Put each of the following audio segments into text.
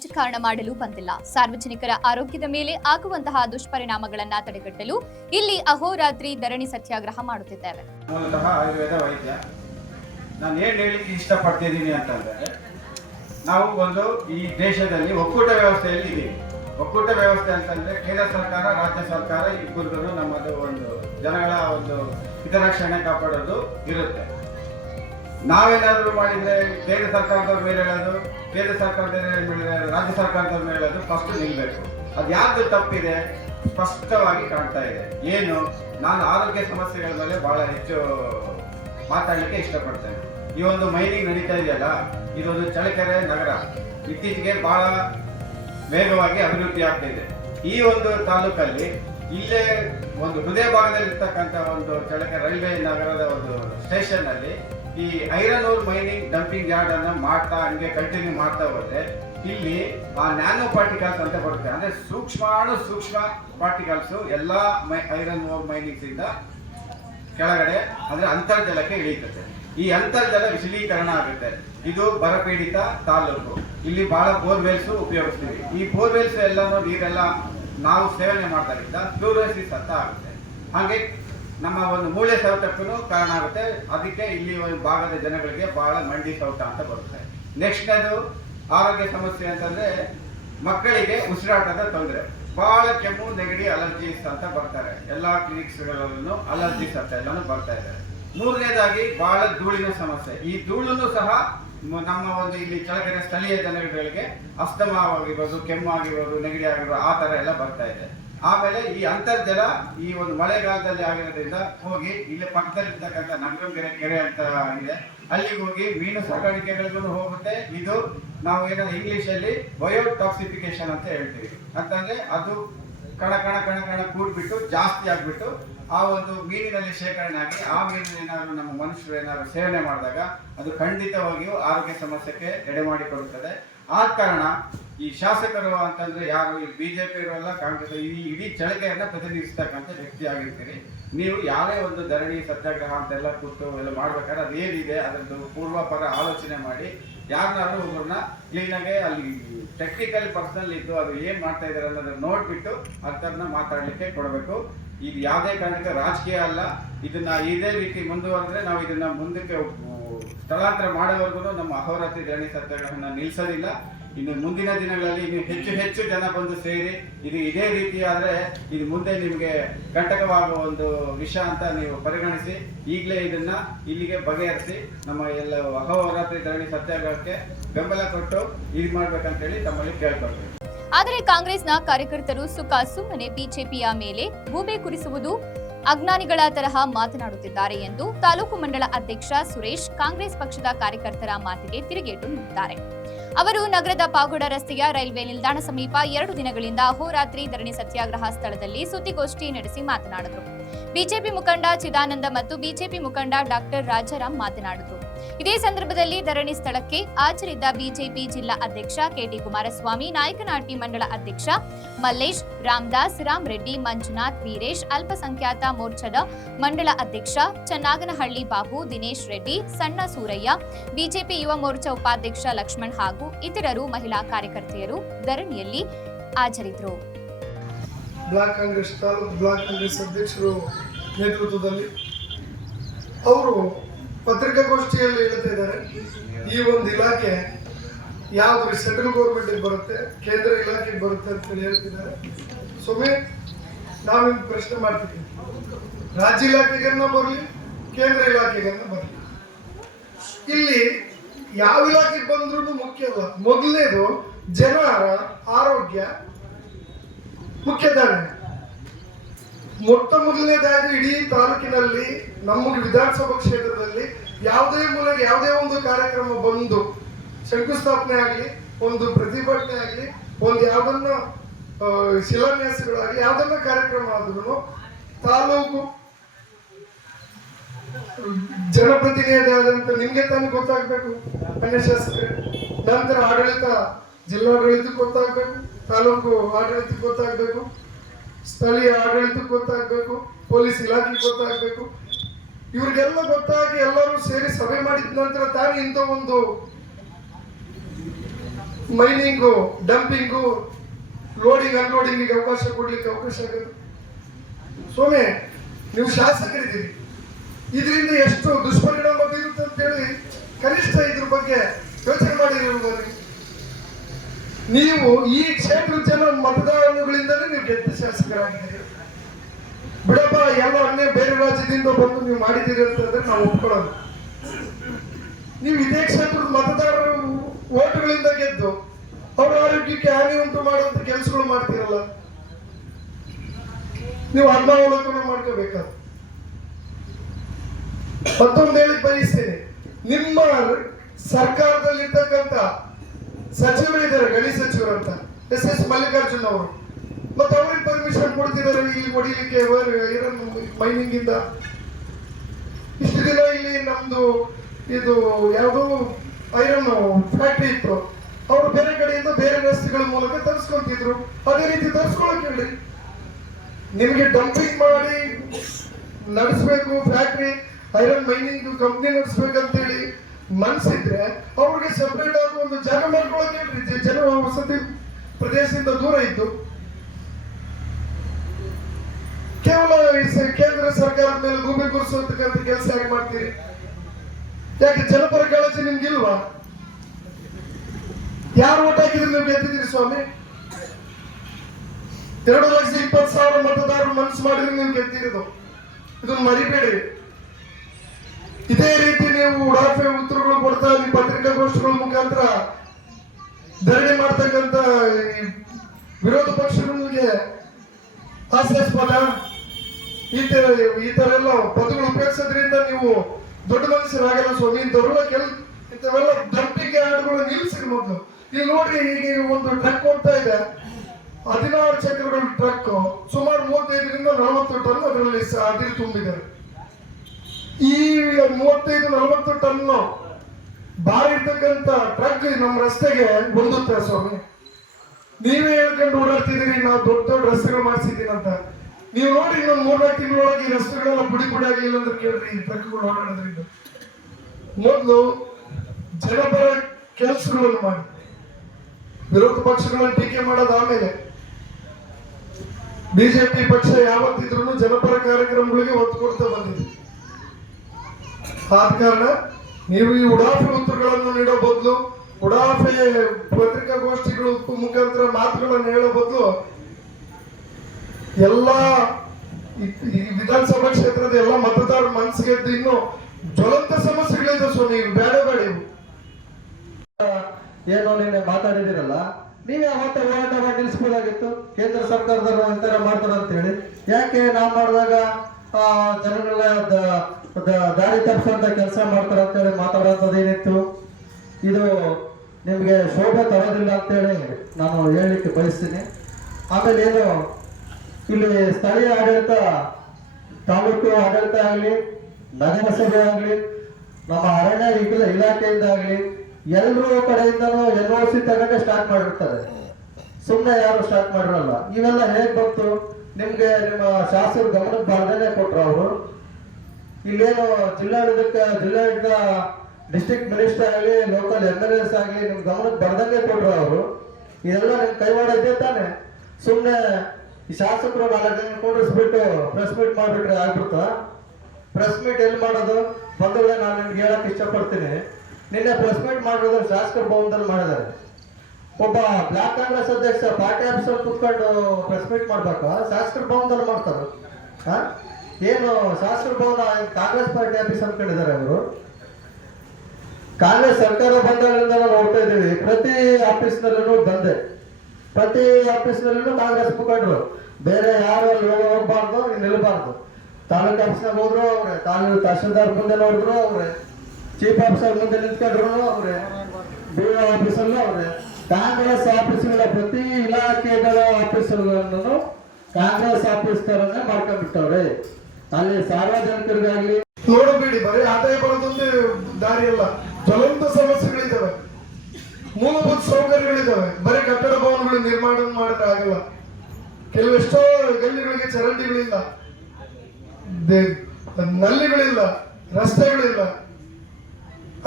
ರಾಜಕಾರಣ ಮಾಡಲು ಬಂದಿಲ್ಲ. ಸಾರ್ವಜನಿಕರ ಆರೋಗ್ಯದ ಮೇಲೆ ಆಗುವಂತಹ ದುಷ್ಪರಿಣಾಮಗಳನ್ನ ತಡೆಗಟ್ಟಲು ಇಲ್ಲಿ ಅಹೋರಾತ್ರಿ ಧರಣಿ ಸತ್ಯಾಗ್ರಹ ಮಾಡುತ್ತಿದ್ದೇವೆ. ಆಯುರ್ವೇದ ವೈದ್ಯ, ನಾನು ಏನು ನಾವು ಒಂದು ಈ ದೇಶದಲ್ಲಿ ಒಕ್ಕೂಟ ವ್ಯವಸ್ಥೆಯಲ್ಲಿ ಇದ್ದೀವಿ ಒಕ್ಕೂಟ ವ್ಯವಸ್ಥೆ ಅಂತಂದ್ರೆ ಕೇಂದ್ರ ಸರ್ಕಾರ, ರಾಜ್ಯ ಸರ್ಕಾರ ಇಬ್ಬರಿಗೂ ನಮ್ಮದು ಒಂದು ಜನಗಳ ಒಂದು ಹಿತರಕ್ಷಣೆ ಕಾಪಾಡೋದು ಇರುತ್ತೆ. ನಾವೇನಾದರೂ ಮಾಡಿದರೆ ಕೇಂದ್ರ ಸರ್ಕಾರದವ್ರ ಮೇಲೆ ಹೇಳೋದು ಕೇಂದ್ರ ಸರ್ಕಾರದ ಮೇಲೆ ರಾಜ್ಯ ಸರ್ಕಾರದ ಮೇಲೆ ಹೇಳೋದು ಫಸ್ಟ್ ನಿಲ್ಲಬೇಕು ಅದು ಯಾವುದು ತಪ್ಪಿದೆ ಸ್ಪಷ್ಟವಾಗಿ ಕಾಣ್ತಾ ಇದೆ. ಏನು, ನಾನು ಆರೋಗ್ಯ ಸಮಸ್ಯೆಗಳ ಮೇಲೆ ಬಹಳ ಹೆಚ್ಚು ಮಾತಾಡಲಿಕ್ಕೆ ಇಷ್ಟಪಡ್ತೇನೆ. ಈ ಒಂದು ಮೈನಿಂಗ್ ನಡೀತಾ ಇದೆಯಲ್ಲ ಇದೊಂದು ಚಳಕೆರೆ ನಗರ. ಇತ್ತೀಚೆಗೆ ಬಹಳ ವೇಗವಾಗಿ ಅಭಿವೃದ್ಧಿ ಆಗ್ತಿದೆ ಈ ಒಂದು ತಾಲೂಕಲ್ಲಿ ಇಲ್ಲೇ ಒಂದು ಹೃದಯ ಭಾಗದಲ್ಲಿರ್ತಕ್ಕಂಥ ಒಂದು ಚಳಕೆರೆ ರೈಲ್ವೆ ನಗರದ ಒಂದು ಸ್ಟೇಷನ್ ಅಲ್ಲಿ ಈ iron ore mining dumping yard ಅನ್ನ ಮಾಡ್ತಾ, ಹಂಗೆ ಕಂಟಿನ್ಯೂ ಮಾಡ್ತಾ ಹೋದ್ರೆ, ಇಲ್ಲಿ ಆ ನ್ಯಾನೋ ಪಾರ್ಟಿಕಲ್ಸ್ ಅಂತ ಬರುತ್ತೆ. ಅಂದ್ರೆ ಸೂಕ್ಷ್ಮಾಣು ಸೂಕ್ಷ್ಮ ಪಾರ್ಟಿಕಲ್ಸ್ ಎಲ್ಲಾ ಐರನ್ ಓರ್ ಮೈನಿಂಗ್ಸ್ ಇಂದ ಕೆಳಗಡೆ, ಅಂದ್ರೆ ಅಂತರ್ಜಲಕ್ಕೆ ಇಳಿಯುತ್ತದೆ ಈ ಅಂತರ್ಜಲ ವಿಶಲೀಕರಣ ಆಗುತ್ತೆ. ಇದು ಬರಪೀಡಿತ ತಾಲೂಕು ಇಲ್ಲಿ ಬಹಳ ಬೋರ್ವೆಲ್ಸ್ ಉಪಯೋಗಿಸ್ತೀವಿ. ಈ ಬೋರ್ವೆಲ್ಸ್ ಎಲ್ಲಾನು ನೀರೆಲ್ಲ ನಾವು ಸೇವನೆ ಮಾಡ್ದಾಗಿಂದ ಫ್ಲೂರೋಸಿಸ್ ಅಂತ ಆಗುತ್ತೆ. ಹಾಗೆ ನಮ್ಮ ಒಂದು ಮೂಳೆ ಸೌಟಕ್ಕೂ ಕಾರಣ ಆಗುತ್ತೆ. ಅದಕ್ಕೆ ಇಲ್ಲಿ ಒಂದು ಭಾಗದ ಜನಗಳಿಗೆ ಬಹಳ ಮಂಡಿ ಸೌಟ ಅಂತ ಬರುತ್ತೆ. ನೆಕ್ಸ್ಟ್ ಅದು ಆರೋಗ್ಯ ಸಮಸ್ಯೆ ಅಂತಂದ್ರೆ ಮಕ್ಕಳಿಗೆ ಉಸಿರಾಟದ ತೊಂದರೆ. ಬಹಳ ಕೆಮ್ಮು, ನೆಗಡಿ ಅಲರ್ಜೀಸ್ ಅಂತ ಬರ್ತಾರೆ. ಎಲ್ಲಾ ಕ್ಲಿನಿಕ್ಸ್ಗಳಲ್ಲೂ ಅಲರ್ಜೀಸ್ ಅಂತ ಎಲ್ಲಾನು ಬರ್ತಾ ಇದ್ದಾರೆ ಮೂರನೇದಾಗಿ ಬಹಳ ಧೂಳಿನ ಸಮಸ್ಯೆ. ಈ ಧೂಳನ್ನು ಸಹ ನಮ್ಮ ಒಂದು ಇಲ್ಲಿ ಕೆಳಗಿನ ಸ್ಥಳೀಯ ಜನಗಳಿಗೆ ಅಸ್ತಮ ಆಗಿರ್ಬೋದು, ಕೆಮ್ಮು ನೆಗಡಿ ಆಗಿರ್ಬೋದು, ಆ ಥರ ಎಲ್ಲ ಬರ್ತಾ ಇದೆ. ಆಮೇಲೆ ಈ ಅಂತರ್ಜಲ ಈ ಒಂದು ಮಳೆಗಾಲದಲ್ಲಿ ಆಗಿರೋದ್ರಿಂದ ಹೋಗಿ ಇಲ್ಲಿ ಪಕ್ಕದಲ್ಲಿರ್ತಕ್ಕಂಥ ನಗರಂಗೆರೆ ಕೆರೆ ಅಂತ ಇದೆ. ಅಲ್ಲಿಗೆ ಹೋಗಿ ಮೀನು ಸಾಕಾಣಿಕೆಗಳಿಗೂ ಹೋಗುತ್ತೆ. ಇದು ನಾವು ಏನೋ ಇಂಗ್ಲಿಷ್ ಅಲ್ಲಿ ಬಯೋಟಾಕ್ಸಿಫಿಕೇಶನ್ ಅಂತ ಹೇಳ್ತೀವಿ. ಅಂತಂದರೆ ಅದು ಕಣ ಕಣ ಕಣ ಕಣ ಕೂಡ್ಬಿಟ್ಟು ಜಾಸ್ತಿ ಆಗಿಬಿಟ್ಟು ಆ ಒಂದು ಮೀನಿನಲ್ಲಿ ಶೇಖರಣೆ ಆಗಿ ಆ ಮೀನಿನ ಏನಾದ್ರು ನಮ್ಮ ಮನುಷ್ಯರು ಏನಾದ್ರು ಸೇವನೆ ಮಾಡಿದಾಗ ಅದು ಖಂಡಿತವಾಗಿಯೂ ಆರೋಗ್ಯ ಸಮಸ್ಯೆಗೆ ಎಡೆ ಮಾಡಿಕೊಡುತ್ತದೆ. ಆದ ಕಾರಣ ಈ ಶಾಸಕರು ಅಂತಂದ್ರೆ ಯಾರು, ಈ ಬಿಜೆಪಿ ಇರೋಲ್ಲ ಕಾಂಗ್ರೆಸ್ ಈ ಇಡೀ ಚಳಕೆಯನ್ನ ಪ್ರತಿನಿಧಿಸ್ತಕ್ಕಂಥ ವ್ಯಕ್ತಿ ಆಗಿರ್ತೀರಿ. ನೀವು ಯಾರೇ ಒಂದು ಧರಣಿ, ಸತ್ಯಾಗ್ರಹ ಅಂತೆಲ್ಲ ಕೂತು ಎಲ್ಲ ಮಾಡ್ಬೇಕಾದ್ರೆ ಅದೇನಿದೆ ಅದರದ್ದು ಪೂರ್ವಪರ ಆಲೋಚನೆ ಮಾಡಿ, ಯಾರನ್ನಾದ್ರೂ ಒಬ್ಬರನ್ನ ಕ್ಲೀನಾಗೆ ಅಲ್ಲಿ ಟೆಕ್ನಿಕಲ್ ಪರ್ಸನಲ್ ಇದ್ದು ಅದು ಏನ್ ಮಾಡ್ತಾ ಇದಾರೆ ಅನ್ನೋದನ್ನ ನೋಡ್ಬಿಟ್ಟು ಅದನ್ನ ಮಾತಾಡ್ಲಿಕ್ಕೆ ಕೊಡಬೇಕು. ಇದು ಯಾವುದೇ ಕಾರಣಕ್ಕೆ ರಾಜಕೀಯ ಅಲ್ಲ. ಇದನ್ನ ಇದೇ ರೀತಿ ಮುಂದುವರೆದ್ರೆ ನಾವು ಇದನ್ನ ಮುಂದಕ್ಕೆ ಸ್ಥಳಾಂತರ ಮಾಡೋವರೆಗೂ ನಮ್ಮ ಅಹೋರಾತ್ರಿ ಧರಣಿ ಸತ್ಯಾಗ್ರಹವನ್ನು ನಿಲ್ಲಿಸೋದಿಲ್ಲ ಇನ್ನು ಮುಂದಿನ ದಿನಗಳಲ್ಲಿ ಇನ್ನು ಹೆಚ್ಚು ಹೆಚ್ಚು ಜನ ಬಂದು ಸೇರಿ, ಇದು ಇದೇ ರೀತಿ ಆದ್ರೆ ಇದು ಮುಂದೆ ನಿಮಗೆ ಕಂಟಕವಾಗುವ ಒಂದು ವಿಷಯ ಅಂತ ನೀವು ಪರಿಗಣಿಸಿ, ಈಗಲೇ ಇದನ್ನ ಇಲ್ಲಿಗೆ ಬಗೆಹರಿಸಿ, ನಮ್ಮ ಎಲ್ಲ ಅಹೋರಾತ್ರಿ ಧರಣಿ ಸತ್ಯಾಗ್ರಹಕ್ಕೆ ಬೆಂಬಲ ಕೊಟ್ಟು ಇದು ಮಾಡ್ಬೇಕಂತ ಹೇಳಿ ತಮ್ಮಲ್ಲಿ ಕೇಳ್ಕೊಳ್ತೀವಿ. ಆದರೆ ಕಾಂಗ್ರೆಸ್ನ ಕಾರ್ಯಕರ್ತರು ಸುಖ ಸುಮ್ಮನೆ ಬಿಜೆಪಿಯ ಮೇಲೆ ಗೂಬೆ ಕುರಿಸುವುದು ಅಜ್ಞಾನಿಗಳ ತರಹ ಮಾತನಾಡುತ್ತಿದ್ದಾರೆ ಎಂದು ತಾಲೂಕು ಮಂಡಳ ಅಧ್ಯಕ್ಷ ಸುರೇಶ್ ಕಾಂಗ್ರೆಸ್ ಪಕ್ಷದ ಕಾರ್ಯಕರ್ತರ ಮಾತಿಗೆ ತಿರುಗೇಟು ನೀಡಿದ್ದಾರೆ. ಅವರು ನಗರದ ಪಾಗೋಡ ರಸ್ತೆಯ ರೈಲ್ವೆ ನಿಲ್ದಾಣ ಸಮೀಪ ಎರಡು ದಿನಗಳಿಂದ ಅಹೋರಾತ್ರಿ ಧರಣಿ ಸತ್ಯಾಗ್ರಹ ಸ್ಥಳದಲ್ಲಿ ಸುದ್ದಿಗೋಷ್ಠಿ ನಡೆಸಿ ಮಾತನಾಡಿದರು. ಬಿಜೆಪಿ ಮುಖಂಡ ಚಿದಾನಂದ ಮತ್ತು ಬಿಜೆಪಿ ಮುಖಂಡ ಡಾಕ್ಟರ್ ರಾಜಾರಾಮ್ ಮಾತನಾಡಿದರು. ಇದೇ ಸಂದರ್ಭದಲ್ಲಿ ಧರಣಿ ಸ್ಥಳಕ್ಕೆ ಹಾಜರಿದ್ದ ಬಿಜೆಪಿ ಜಿಲ್ಲಾ ಅಧ್ಯಕ್ಷ ಕೆಟಿ ಕುಮಾರಸ್ವಾಮಿ, ನಾಯಕನಾಟಿ ಮಂಡಳ ಅಧ್ಯಕ್ಷ ಮಲ್ಲೇಶ್, ರಾಮದಾಸ್, ರಾಮ್ ರೆಡ್ಡಿ, ಮಂಜುನಾಥ್, ವೀರೇಶ್, ಅಲ್ಪಸಂಖ್ಯಾತ ಮೋರ್ಚಾದ ಮಂಡಳ ಅಧ್ಯಕ್ಷ ಚನ್ನಾಗನಹಳ್ಳಿ ಬಾಬು, ದಿನೇಶ್ ರೆಡ್ಡಿ, ಸಣ್ಣ ಸೂರಯ್ಯ, ಬಿಜೆಪಿ ಯುವ ಮೋರ್ಚಾ ಉಪಾಧ್ಯಕ್ಷ ಲಕ್ಷ್ಮಣ್ ಹಾಗೂ ಇತರರು ಮಹಿಳಾ ಕಾರ್ಯಕರ್ತೆಯರು ಧರಣಿಯಲ್ಲಿ ಹಾಜರಿದ್ದರು. ಬ್ಲಾಕ್ ಕಾಂಗ್ರೆಸ್ ಬ್ಲಾಕ್ ಕಾಂಗ್ರೆಸ್ ಅಧ್ಯಕ್ಷರು ನೇತೃತ್ವದಲ್ಲಿ ಅವರು ಪತ್ರಿಕಾಗೋಷ್ಠಿಯಲ್ಲಿ ಹೇಳ್ತಾ ಇದ್ದಾರೆ, ಈ ಒಂದು ಇಲಾಖೆ ಯಾವ್ದು ಸೆಂಟ್ರಲ್ ಗೌರ್ಮೆಂಟಿಗೆ ಬರುತ್ತೆ, ಕೇಂದ್ರ ಇಲಾಖೆಗೆ ಬರುತ್ತೆ ಅಂತ ಹೇಳ್ತಿದ್ದಾರೆ. ಸುಮ್ಮನೆ ನಾವಿಂದು ಪ್ರಶ್ನೆ ಮಾಡ್ತೀವಿ. ರಾಜ್ಯ ಇಲಾಖೆಗನ್ನ ಬರಲಿ, ಕೇಂದ್ರ ಇಲಾಖೆಗನ್ನ ಬರಲಿ. ಇಲ್ಲಿ ಯಾವ ಇಲಾಖೆಗೆ ಬಂದ್ರೂ ಮುಖ್ಯ ಅಲ್ಲ. ಮೊದಲನೇದು ಜನರ, ಆರೋಗ್ಯ ಮುಖ್ಯ ಧಾರಣೆ. ಮೊಟ್ಟ ಮೊದಲನೇದಾಗಿ ಇಡೀ ತಾಲೂಕಿನಲ್ಲಿ ನಮ್ಮ ವಿಧಾನಸಭಾ ಕ್ಷೇತ್ರದಲ್ಲಿ ಯಾವುದೇ ಮೂಲಕ ಯಾವುದೇ ಒಂದು ಕಾರ್ಯಕ್ರಮ ಬಂದು ಶಂಕುಸ್ಥಾಪನೆ ಆಗಲಿ, ಒಂದು ಪ್ರತಿಭಟನೆ ಆಗಲಿ, ಒಂದು ಯಾವ್ದನ್ನ ಶಿಲಾನ್ಯಾಸಗಳಾಗಲಿ, ಯಾವ್ದನ್ನ ಕಾರ್ಯಕ್ರಮ ಆದ್ರೂ ತಾಲೂಕು ಜನಪ್ರತಿನಿಧಿ ಆದಂತ ನಿಮ್ಗೆ ತಾನೇ ಗೊತ್ತಾಗ್ಬೇಕು ಶಾಸಕರೇ. ನಂತರ ಆಡಳಿತ ಜಿಲ್ಲಾಡಳಿತಕ್ಕೆ ಗೊತ್ತಾಗ್ಬೇಕು, ತಾಲೂಕು ಆಡಳಿತಕ್ಕೆ ಗೊತ್ತಾಗ್ಬೇಕು. ಸ್ಥಳೀಯ ಆಡಳಿತಕ್ಕೆ ಗೊತ್ತಾಗಬೇಕು, ಪೊಲೀಸ್ ಇಲಾಖೆಗೆ ಗೊತ್ತಾಗಬೇಕು. ಇವ್ರಿಗೆಲ್ಲ ಗೊತ್ತಾಗಿ ಎಲ್ಲರೂ ಸೇರಿ ಸಭೆ ಮಾಡಿದ ನಂತರ ತಾನೇ ಇಂಥ ಒಂದು ಮೈನಿಂಗು ಡಂಪಿಂಗು ಲೋಡಿಂಗ್ ಅನ್ಲೋಡಿಂಗಿಗೆ ಅವಕಾಶ ಕೊಡ್ಲಿಕ್ಕೆ ಅವಕಾಶ ಆಗುತ್ತೆ. ಸೋಮೆ ನೀವು ಶಾಸಕರಿದ್ದೀರಿ. ಇದರಿಂದ ಎಷ್ಟು ದುಷ್ಪರಿಣಾಮ ಬೀರುತ್ತೆ ಅಂತೇಳಿ ಕನಿಷ್ಠ ಇದ್ರ ಬಗ್ಗೆ ಯೋಚನೆ ಮಾಡಿರುವುದು ನೀವು ಈ ಕ್ಷೇತ್ರದ ಜನ ಮತದಾರಗಳಿಂದಲೇ ನೀವು ಗೆದ್ದ ಶಾಸಕರಾಗಿದ್ದೀರಿ. ಬಿಡಪ್ಪ, ಎಲ್ಲ ಅನ್ಯ ಬೇರೆ ರಾಜ್ಯದಿಂದ ಬಂದು ನೀವು ಮಾಡಿದ್ದೀರಿ ಅಂತಂದ್ರೆ ನಾವು ಒಪ್ಕೊಳ್ಳೋದು. ನೀವು ಇದೇ ಕ್ಷೇತ್ರದ ಮತದಾರರು ಓಟುಗಳಿಂದ ಗೆದ್ದು ಅವರ ಆರೋಗ್ಯಕ್ಕೆ ಹಾನಿ ಉಂಟು ಮಾಡುವಂತ ಕೆಲಸಗಳು ಮಾಡ್ತೀರಲ್ಲ? ನೀವು ಅನ್ನಾವಲೋಕನ ಮಾಡ್ಕೋಬೇಕಾದ ಮತ್ತೊಂದು ಹೇಳಿ ಬಯಸ್ತೇನೆ, ನಿಮ್ಮ ಸರ್ಕಾರದಲ್ಲಿರ್ತಕ್ಕಂಥ ಸಚಿವರು ಇದ್ದಾರೆ, ಗಣಿ ಸಚಿವರು ಅಂತ. ಎಸ್ ಎಸ್ ಮಲ್ಲಿಕಾರ್ಜುನ್ ಅವರು. ಮತ್ತೆ ಅವ್ರಿಗೆ ಪರ್ಮಿಷನ್ ಕೊಡ್ತಿದ್ದಾರೆ, ಇಲ್ಲಿ ಹೊಡಿಲಿಕ್ಕೆ ಮೈನಿಂಗ್ ಇಂದ. ಇಷ್ಟು ದಿನ ಇಲ್ಲಿ ನಮ್ದು ಇದು ಯಾವುದೋ ಐರನ್ ಫ್ಯಾಕ್ಟ್ರಿ ಇತ್ತು. ಅವರು ಬೇರೆ ಕಡೆಯಿಂದ ಬೇರೆ ರಸ್ತೆಗಳ ಮೂಲಕ ತರಿಸ್ಕೊಂತಿದ್ರು ಅದೇ ರೀತಿ ತರಿಸ್ಕೊಳಕ್ ಹೇಳಿ. ನಿಮಗೆ ಡಂಪಿಂಗ್ ಮಾಡಿ ನಡೆಸಬೇಕು ಫ್ಯಾಕ್ಟ್ರಿ ಐರನ್ ಮೈನಿಂಗ್ ಕಂಪ್ನಿ ನಡೆಸ್ಬೇಕಂತೇಳಿ. ಮನ್ಸಿದ್ರೆ ಅವ್ರಿಗೆ ಸಪ್ರೇಟ್ ಆಗಿ ಒಂದು ಜಾಗ ಮಾಡ್ಕೊಳಕ್ ಹೇಳ್ರಿ. ಜನ ವಸತಿ ಪ್ರದೇಶದಿಂದ ದೂರ ಇತ್ತು ಕೇವಲ ಕೇಂದ್ರ ಸರ್ಕಾರದ ಮೇಲೆ ಭೂಮಿ ಕೂರಿಸುವಂತಕ್ಕಂಥ ಕೆಲಸ ಹೇಗೆ ಮಾಡ್ತೀರಿ? ಯಾಕೆ ಜನಪರ ಕಾಳಜಿ ನಿಮ್ಗಿಲ್ವಾ? ಯಾರು ಓಟ್ ನೀವು ಗೆದ್ದಿದ್ದೀರಿ ಸ್ವಾಮಿ? ಎರಡು ಲಕ್ಷ ಇಪ್ಪತ್ತು ಸಾವಿರ ಮತದಾರರು ಮನಸ್ಸು ಮಾಡಿದ್ರೆ ನೀವು ಗೆದ್ದಿರೋದು. ಇದನ್ನ ಮರಿಬೇಡಿ. ಇದೇ ರೀತಿ ನೀವು ಉಡಾಫೆ ಉತ್ತರಗಳು ಕೊಡ್ತಾ ನಿಮ್ಮ ಪತ್ರಿಕಾಗೋಷ್ಠಿಗಳ ಮುಖಾಂತರ. ಧರಣಿ ಮಾಡ್ತಕ್ಕಂತ ವಿರೋಧ ಪಕ್ಷಗಳಿಗೆ ಹಾಸ್ಯಾಸ್ಪದ. ಈ ತರ ಈ ತರ ಎಲ್ಲ ಪದಗಳು ಉಪಯೋಗಿಸೋದ್ರಿಂದ ನೀವು ದೊಡ್ಡ ಮನುಷ್ಯರಾಗಲ್ಲ ಸ್ವಾಮಿ. ಇಂಥವೆಲ್ಲ ಕೆಲ್, ಇಂಥವೆಲ್ಲ ಡಂಪಿಂಗ್ ಹಾಡುಗಳು ನಿಲ್ಲಿಸಿ ಮೊದಲು. ಇಲ್ಲಿ ನೋಡ್ರಿ, ಈಗ ಒಂದು ಟ್ರಕ್ ಹೋಗ್ತಾ ಇದೆ. ಹದಿನಾರು ಚಕ್ರಗಳ ಟ್ರಕ್, ಸುಮಾರು ಮೂವತ್ತೈದರಿಂದ ನಲವತ್ತು ಟನ್ ಅದರಲ್ಲಿ ಅದಿರು ತುಂಬಿದ್ದಾರೆ ಈ ಮೂವತ್ತೈದು, ನಲವತ್ತು ಟನ್ ಬಾರಿ ಇರ್ತಕ್ಕಂಥ ಟ್ರಕ್ ನಮ್ಮ ರಸ್ತೆಗೆ ಬಂದುತ್ತೆ ಸ್ವಾಮಿ. ನೀವೇ ಹೇಳ್ಕೊಂಡು ಓಡಾಡ್ತಿದ್ದೀರಿ, ನಾವು ದೊಡ್ಡ ದೊಡ್ಡ ರಸ್ತೆಗಳು ಮಾಡಿಸಿದ್ದೀನಿ ಅಂತ. ನೀವು ನೋಡಿ ಇನ್ನೊಂದು ಮೂರ್ನಾಲ್ಕು ತಿಂಗಳೊಳಗೆ ಈ ರಸ್ತೆಗಳೆಲ್ಲ ಪುಡಿ ಪುಡಿ ಆಗಿಲ್ಲ ಅಂತ ಕೇಳ್ರಿ, ಈ ಟ್ರಕ್ಗಳು ಓಡಾಡೋದ್ರಿಂದ ಮೊದಲು ಜನಪರ ಕೆಲಸಗಳನ್ನು ಮಾಡಿ. ವಿರೋಧ ಪಕ್ಷಗಳನ್ನು ಟೀಕೆ ಮಾಡೋದು ಆಮೇಲೆ. ಬಿಜೆಪಿ ಪಕ್ಷ ಯಾವತ್ತಿದ್ರು ಜನಪರ ಕಾರ್ಯಕ್ರಮಗಳಿಗೆ ಒತ್ತು ಕೊಡ್ತಾ ಬಂದಿದೆ. ಆದ ನೀವು ಈ ಉಡಾಫೆ ಉತ್ತರಗಳನ್ನು ನೀಡೋ ಬದಲು, ಉಡಾಫೆ ಪತ್ರಿಕಾಗೋಷ್ಠಿಗಳು ಮುಖಾಂತರ ಮಾತುಗಳನ್ನು ಹೇಳೋ ಬದಲು, ಎಲ್ಲ ವಿಧಾನಸಭಾ ಕ್ಷೇತ್ರದ ಎಲ್ಲ ಮತದಾರ ಮನಸ್ಸಿಗೆ ಇನ್ನು ಜ್ವಲಂತ ಸಮಸ್ಯೆಗಳಿದೆ ಸ್ವಾಮಿ ಬೇಡ ಬೇಡ ಏನೋ ನಿನ್ನೆ ಮಾತಾಡಿದಿರಲ್ಲ ನೀವೇ ಅವತ್ತೇ ಹೋರಾಟ ಮಾಡಿ ನಿಲ್ಲಿಸ್ಬೋದಾಗಿತ್ತು? ಕೇಂದ್ರ ಸರ್ಕಾರದವರು ಒಂಥರ ಮಾಡ್ತಾರೆ ಅಂತ ಹೇಳಿ ಯಾಕೆ ನಾವು ಮಾಡಿದಾಗ ಜನಗಳ ದಾರಿ ತಪ್ಪಿಸುವಂತ ಕೆಲಸ ಮಾಡ್ತಾರೆ ಅಂತೇಳಿ ಮಾತಾಡೋಂಥದ್ದು ಏನಿತ್ತು? ಇದು ನಿಮಗೆ ಶೋಭೆ ತರೋದಿಲ್ಲ ಅಂತೇಳಿ ನಾನು ಹೇಳಲಿಕ್ಕೆ ಬಯಸ್ತೀನಿ. ಆಮೇಲೆ ಏನು, ಇಲ್ಲಿ ಸ್ಥಳೀಯ ಆಡಳಿತ, ತಾಲೂಕು ಆಡಳಿತ ಆಗಲಿ, ನಗರಸಭೆ ಆಗಲಿ, ನಮ್ಮ ಅರಣ್ಯ ಇಲಾಖೆಯಿಂದ ಆಗಲಿ, ಎಲ್ಲರೂ ಕಡೆಯಿಂದನೂ ಎಲ್ ಓ ಸಿ ತಗೊಂಡೆ ಸ್ಟಾರ್ಟ್ ಮಾಡಿರ್ತಾರೆ. ಸುಮ್ಮನೆ ಯಾರು ಸ್ಟಾರ್ಟ್ ಮಾಡಿರಲ್ಲ. ಇವೆಲ್ಲ ಹೇಗೆ ಬಂತು? ನಿಮ್ಗೆ ನಿಮ್ಮ ಶಾಸಕರು ಗಮನಕ್ಕೆ ಬಾರ್ದೇನೆ ಕೊಟ್ರು ಅವರು. ಇಲ್ಲೇನು ಜಿಲ್ಲಾಡಳಿತ ಜಿಲ್ಲಾಡಳಿತ ಡಿಸ್ಟ್ರಿಕ್ಟ್ ಮಿನಿಸ್ಟರ್ ಆಗಲಿ ಲೋಕಲ್ ಎಂ ಎಲ್ ಎಸ್ ಆಗಲಿ ನಿಮ್ ಗಮನಕ್ಕೆ ಬರ್ದಂಗೆ ಕೊಟ್ರು ಅವರು. ಇದೆಲ್ಲ ನಿಮ್ ಕೈವಾಡ ಇದೆ ತಾನೆ. ಸುಮ್ಮನೆ ಈ ಶಾಸಕರು ನಾಲ್ಕು ಜನ ಕೂಡಿಸ್ಬಿಟ್ಟು ಪ್ರೆಸ್ ಮೀಟ್ ಮಾಡ್ಬಿಟ್ರೆ ಆಗ್ಬಿಡ್ತಾ. ಪ್ರೆಸ್ ಮೀಟ್ ಎಲ್ಲಿ ಮಾಡೋದು? ಬಂದ್ರೆ ನಾನು ನಿಮ್ಗೆ ಹೇಳಕ್ ಇಷ್ಟಪಡ್ತೀನಿ. ನಿನ್ನೆ ಪ್ರೆಸ್ ಮೀಟ್ ಮಾಡಿರೋದು ಶಾಸಕರ ಭವನದಲ್ಲಿ ಮಾಡಿದ್ದಾರೆ. ಒಬ್ಬ ಬ್ಲಾಕ್ ಕಾಂಗ್ರೆಸ್ ಅಧ್ಯಕ್ಷ, ಪಾರ್ಟಿ ಆಫೀಸರ್ ಕುತ್ಕೊಂಡು ಪ್ರೆಸ್ ಮೀಟ್ ಮಾಡ್ಬೇಕಾ? ಶಾಸಕರ ಭವನದಲ್ಲಿ ಮಾಡ್ತಾರೆ. ಹಾ ಏನು ಭವನ ಕಾಂಗ್ರೆಸ್ ಪಾರ್ಟಿ ಆಫೀಸ್ ಅನ್ಕೊಂಡಿದ್ದಾರೆ ಅವರು. ಕಾಂಗ್ರೆಸ್ ಸರ್ಕಾರ ಬಂದಾಗಲಿಂದ ನೋಡ್ತಾ ಇದ್ದೀವಿ. ಪ್ರತಿ ಆಫೀಸ್ನಲ್ಲೂ ದಂಧೆ. ಪ್ರತಿ ಆಫೀಸ್ನಲ್ಲೂ ಕಾಂಗ್ರೆಸ್ ಮುಖಂಡರು. ಬೇರೆ ಯಾರು ಅಲ್ಲಿ ಹೋಗ- ಹೋಗ್ಬಾರ್ದು ಇಲ್ಲಿ ನಿಲ್ಬಾರ್ದು. ತಾಲೂಕ್ ಆಫೀಸ್ನಾಗ ಹೋದ್ರು ಅವ್ರೆ, ತಾಲೂಕು ತಹಶೀಲ್ದಾರ್ ಮುಂದೆ ನೋಡಿದ್ರು ಅವ್ರೆ. ಚೀಫ್ ಆಫೀಸರ್ ಮುಂದೆ ನಿಂತ್ಕೊಂಡ್ರು ಅವ್ರೆ. ಬಿ ಆಫೀಸಲ್ಲೂ ಅವ್ರೆ. ಕಾಂಗ್ರೆಸ್ ಆಫೀಸ್ಗಳ ಪ್ರತಿ ಇಲಾಖೆಗಳ ಆಫೀಸರ್ಗಳನ್ನು ಕಾಂಗ್ರೆಸ್ ಆಫೀಸ್ ತರನೇ ಮಾಡ್ಕೊಂಡ್ಬಿಟ್ಟವ್ರೆ. ಅಲ್ಲಿ ಸಾರ್ವಜನಿಕರಿಗಾಗಲಿ ನೋಡಬೇಡಿ ಬರೀ ಆದಾಯ ಬರೋದೊಂದೇ ದಾರಿ ಅಲ್ಲ ಜ್ವಲಂತ ಸಮಸ್ಯೆಗಳಿದ್ದಾವೆ. ಮೂಲಭೂತ ಸೌಕರ್ಯಗಳಿದ್ದಾವೆ. ಬರೀ ಕಟ್ಟಡ ಭವನಗಳು ನಿರ್ಮಾಣ ಮಾಡಿದ್ರೆ ಆಗಲ್ಲ. ಕೆಲವೆಷ್ಟೋ ಗಲ್ಲಿಗಳಿಗೆ ಚರಂಡಿಗಳಿಲ್ಲ. ನಲ್ಲಿಗಳಿಲ್ಲ ರಸ್ತೆಗಳಿಲ್ಲ.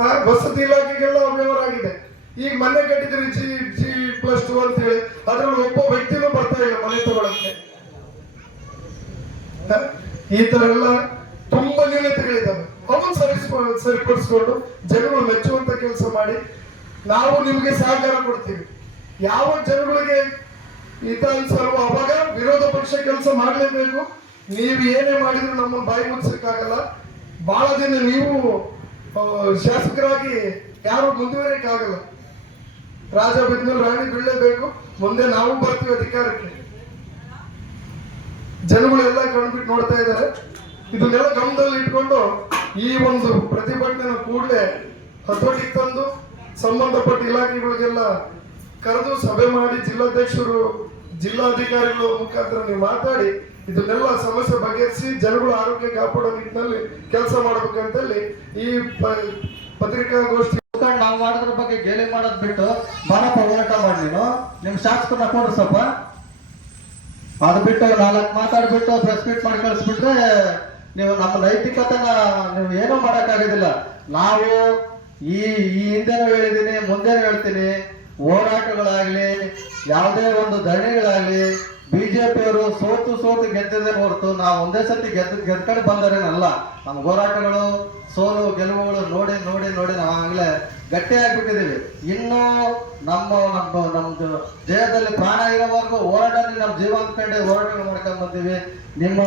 ಆ, ವಸತಿ ಇಲಾಖೆಗೆಲ್ಲ ಅವ್ಯವಹಾರ ಆಗಿದೆ. ಈಗ ಮನೆ ಕಟ್ಟಿದ್ರೆ ಜಿ ಜಿ ಪ್ಲಸ್ ಟು ಅಂತ ಹೇಳಿ ಅದ್ರಲ್ಲಿ ಒಬ್ಬ ವ್ಯಕ್ತಿನೂ ಬರ್ತಾ ಇಲ್ಲ ಮನೆ ತಗೊಳಕ್ಕೆ? ಈ ತರ ಎಲ್ಲ ತುಂಬಾ ನ್ಯೂನತೆಗಳಿದ್ದಾವೆ. ಅವನ್ ಸರಿಸ್ಕೊ, ಸರಿಪಡಿಸ್ಕೊಂಡು ಜನಗಳು ಮೆಚ್ಚುವಂತ ಕೆಲಸ ಮಾಡಿ ನಾವು ನಿಮಗೆ ಸಹಕಾರ ಕೊಡ್ತೀವಿ. ಯಾವ ಜನಗಳಿಗೆ ಹಿತ ಸರ್ವ ಅವಾಗ ವಿರೋಧ ಪಕ್ಷ ಕೆಲಸ ಮಾಡಲೇಬೇಕು. ನೀವು ಏನೇ ಮಾಡಿದ್ರು ನಮ್ಮ ಬಾಯಿ ಮುಚ್ಚಕ್ಕಾಗಲ್ಲ ಬಹಳ ದಿನ ನೀವು ಶಾಸಕರಾಗಿ ಯಾರು ಮುಂದುವರಿಯಕ್ಕಾಗಲ್ಲ. ರಾಜ ಬಿದ್ಮೇಲೆ ರಾಣಿ ಬೀಳಲೇಬೇಕು. ಮುಂದೆ ನಾವು ಬರ್ತೀವಿ ಅಧಿಕಾರಕ್ಕೆ. ಜನಗಳೆಲ್ಲ ಕಣ್ಬಿಟ್ಟು ನೋಡ್ತಾ ಇದ್ದಾರೆ. ಇದನ್ನೆಲ್ಲ ಗಮನದಲ್ಲಿ ಇಟ್ಕೊಂಡು ಈ ಒಂದು ಪ್ರತಿಭಟನೆ ಕೂಡಲೇ ಹತೋಟಿಗೆ ತಂದು ಸಂಬಂಧಪಟ್ಟ ಇಲಾಖೆಗಳಿಗೆಲ್ಲ ಕರೆದು ಸಭೆ ಮಾಡಿ ಜಿಲ್ಲಾಧ್ಯಕ್ಷರು, ಜಿಲ್ಲಾಧಿಕಾರಿಗಳ ಮುಖಾಂತರ ನೀವು ಮಾತಾಡಿ, ಇದನ್ನೆಲ್ಲ ಸಮಸ್ಯೆ ಬಗೆಹರಿಸಿ ಜನಗಳ ಆರೋಗ್ಯ ಕಾಪಾಡೋ ನಿಟ್ಟಿನಲ್ಲಿ ಕೆಲಸ ಮಾಡ್ಬೇಕಂತೇಳಿ ಈ ಪತ್ರಿಕಾಗೋಷ್ಠಿ ನಾವು ಮಾಡೋದ್ರ ಬಗ್ಗೆ ಗೇಲಿ ಮಾಡೋದ್ ಬಿಟ್ಟು ಬಾರಪ್ಪ ಹೋರಾಟ ಮಾಡಿ ನೀನು. ನಿಮ್ ಶಾಸಕರನ್ನ ಸ್ವಲ್ಪ. ಅದು ಬಿಟ್ಟು ನಾಲ್ಕು ಮಾತಾಡ್ಬಿಟ್ಟು ಪ್ರೆಸ್ ಮೀಟ್ ಮಾಡಿ ಕಳಿಸ್ಬಿಟ್ರೆ ನೀವು ನಮ್ಮ ನೈತಿಕತೆನ ನೀವು ಏನೂ ಮಾಡೋಕ್ಕಾಗೋದಿಲ್ಲ. ನಾವು ಈ ಈ ಹಿಂದೆನೂ ಹೇಳಿದ್ದೀನಿ ಮುಂದೆನೂ ಹೇಳ್ತೀನಿ. ಹೋರಾಟಗಳಾಗ್ಲಿ, ಯಾವುದೇ ಒಂದು ಧರಣಿಗಳಾಗ್ಲಿ, ಬಿಜೆಪಿಯವರು ಸೋತು ಸೋತು ಗೆದ್ದಿದೆ ಹೊರತು ನಾವು ಒಂದೇ ಸತಿ ಗೆದ್ದು, ಗೆದ್ಕೊಂಡು ಬಂದರೇನಲ್ಲ. ನಮ್ಮ ಹೋರಾಟಗಳು, ಸೋಲು, ಗೆಲುವುಗಳು ನೋಡಿ ನೋಡಿ ನೋಡಿ ನಾವು ಆಗಲೇ ಗಟ್ಟಿ ಆಗ್ಬಿಟ್ಟಿದ್ದೀವಿ. ಇನ್ನೂ ನಮ್ಮ ನಮ್ಮ ನಮ್ಮದು ದೇಹದಲ್ಲಿ ಪ್ರಾಣ ಇರೋವರೆಗೂ ಹೋರಾಟದಲ್ಲಿ ನಮ್ಮ ಜೀವ ಅಂದ್ಕೊಂಡೆ ಹೋರಾಟಗಳು ಮಾಡ್ಕೊಂಡು ಬಂದೀವಿ ನಿಮ್ಮ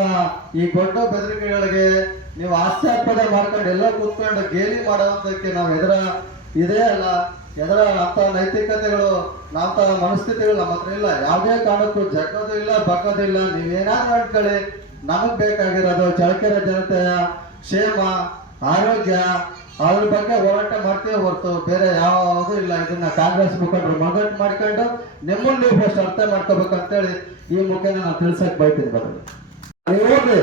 ಈ ಗೊಡ್ಡು ಬೆದರಿಕೆಗಳಿಗೆ ನೀವು ಹಾಸ್ಯಾಸ್ಪದ ಮಾಡ್ಕೊಂಡು ಎಲ್ಲ ಕೂತ್ಕೊಂಡು ಗೇಲಿ ಮಾಡೋದಕ್ಕೆ ನಾವು ಎದುರ, ಇದೇ ಅಲ್ಲ, ಎದುರ ಅಂತ ನೈತಿಕತೆಗಳು ಅಂತ ಮನಸ್ಥಿತಿಗಳು ನಮ್ಮ ಹತ್ರ ಇಲ್ಲ. ಯಾವುದೇ ಕಾರಣಕ್ಕೂ ಜಗ್ಗೋದು ಇಲ್ಲ, ಬಗ್ಗೋದು ಇಲ್ಲ. ನೀವೇನಾದ್ರು ಅನ್ಕೊಳ್ಳಿ ನಮಗ್ ಬೇಕಾಗಿರೋದು ಚಳಕೆರೆ ಜನತೆಯ ಕ್ಷೇಮ, ಆರೋಗ್ಯ ಅದ್ರ ಬಗ್ಗೆ ಹೋರಾಟ ಮಾಡ್ತೀವಿ ಹೊರತು ಬೇರೆ ಯಾವುದು ಇಲ್ಲ. ಇದನ್ನ ಕಾಂಗ್ರೆಸ್ ಮುಖಂಡರು ಮಗಟ್ ಮಾಡ್ಕೊಂಡು ನಿಮ್ಮನ್ನು ನೀವು ಫಸ್ಟ್ ಅರ್ಥ ಮಾಡ್ಕೋಬೇಕಂತೇಳಿ ಈ ಮುಖೇನ ನಾನು ತಿಳ್ಸಕ್ ಬೈತೀನಿ ಬರೋದು ನೀವು ಹೋಗ್ರಿ.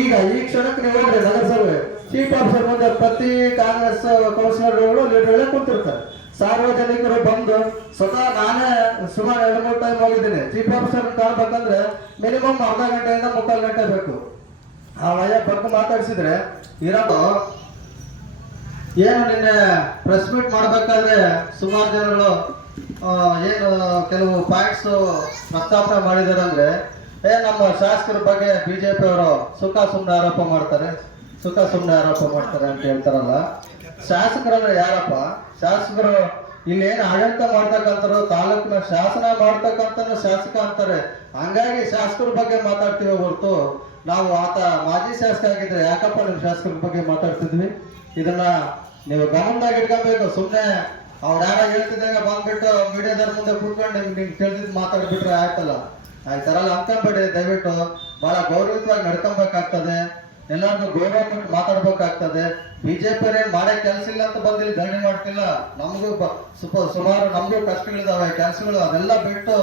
ಈಗ ಈ ಕ್ಷಣಕ್ಕೆ ನೀವು ಹೋಗ್ರಿ ನಗರಸಭೆ. ಚೀಫ್ ಆಫೀಸರ್ ಮುಂದೆ ಪ್ರತಿ ಕಾಂಗ್ರೆಸ್ ಕೌನ್ಸಿಲರ್ಗಳು ಲೀಡರ್ಗಳೇ ಕುಂತಿರ್ತಾರೆ. ಸಾರ್ವಜನಿಕರು ಬಂದು ಸ್ವತಃ ನಾನೇ ಸುಮಾರು ಎರಡು, ಮೂರು ಟೈಮ್ ಹೋಗಿದ್ದೀನಿ. ಚೀಫ್ ಆಫೀಸರ್ ಕಾಣ್ಬೇಕಂದ್ರೆ ಮಿನಿಮಮ್ ಅರ್ಧ ಗಂಟೆಯಿಂದ ಮುಕ್ಕಾಲು ಗಂಟೆ ಬೇಕು. ಆ ವಯ ಬಗ್ಗೆ ಮಾತಾಡಿಸಿದ್ರೆ ಇರೋದು ಏನು ನಿನ್ನೆ ಪ್ರೆಸ್ ಮೀಟ್ ಮಾಡಬೇಕಾದ್ರೆ ಸುಮಾರು ಜನಗಳು ಏನು ಕೆಲವು ಪಾಯಿಂಟ್ಸ್ ಪ್ರಸ್ತಾಪನೆ ಮಾಡಿದ್ದಾರೆ ಅಂದ್ರೆ, ಏ, ನಮ್ಮ ಶಾಸಕರ ಬಗ್ಗೆ ಬಿಜೆಪಿ ಅವರು ಸುಖ ಸುಮ್ಮನೆ ಆರೋಪ ಮಾಡ್ತಾರೆ, ಸುಖ ಸುಮ್ಮನೆ ಆರೋಪ ಮಾಡ್ತಾರೆ ಅಂತ ಹೇಳ್ತಾರಲ್ಲ. ಶಾಸಕರಂದ್ರೆ ಯಾರಪ್ಪ? ಶಾಸಕರು ಇಲ್ಲಿ ಏನು ಆಡಳಿತ ಮಾಡ್ತಕ್ಕಂಥರು ತಾಲೂಕಿನ ಶಾಸನ ಮಾಡ್ತಕ್ಕಂಥ ಶಾಸಕ ಅಂತಾರೆ. ಹಂಗಾಗಿ ಶಾಸಕರ ಬಗ್ಗೆ ಮಾತಾಡ್ತೀವಿ ಹೊರತು ನಾವು ಆತ ಮಾಜಿ ಶಾಸಕ ಆಗಿದ್ರೆ ಯಾಕಪ್ಪ ನಿಮ್ಮ ಶಾಸಕರ ಬಗ್ಗೆ ಮಾತಾಡ್ತಿದ್ವಿ. ಇದನ್ನ ನೀವು ಗಮನದಾಗ ಇಟ್ಕೊಬೇಕು. ಸುಮ್ಮನೆ ಅವ್ರು ಯಾರ ಹೇಳ್ತಿದ್ದಾಗ ಬಂದ್ಬಿಟ್ಟು ಮೀಡಿಯಾದವ್ರ ಮುಂದೆ ಕೂತ್ಕೊಂಡು ನಿಮ್ಗೆ ನಿಮ್ಗೆ ತಿಳಿದಿದ್ದು ಮಾತಾಡ್ಬಿಟ್ರೆ ಆಯ್ತಲ್ಲ. ಆಯ್ತು ತರಲ್ಲ ದಯವಿಟ್ಟು. ಬಹಳ ಗೌರವಿತವಾಗಿ ನಡ್ಕೊಬೇಕಾಗ್ತದೆ. ಎಲ್ಲಾರ್ಗು ಗೌರವ ಮಾತಾಡ್ಬೇಕಾಗ್ತದೆ. ಬಿಜೆಪಿ ಏನ್ ಮಾಡೇ ಕೆಲಸ ಇಲ್ಲ ಅಂತ ಬಂದಿಲ್ಲ ಧರಣಿ ಮಾಡ್ತಿಲ್ಲ. ನಮಗೂ ಸುಮಾರು ನಮಗೂ ಕಷ್ಟಗಳಿದಾವೆ, ಕೆಲಸಗಳು, ಅದೆಲ್ಲ ಬಿಟ್ಟು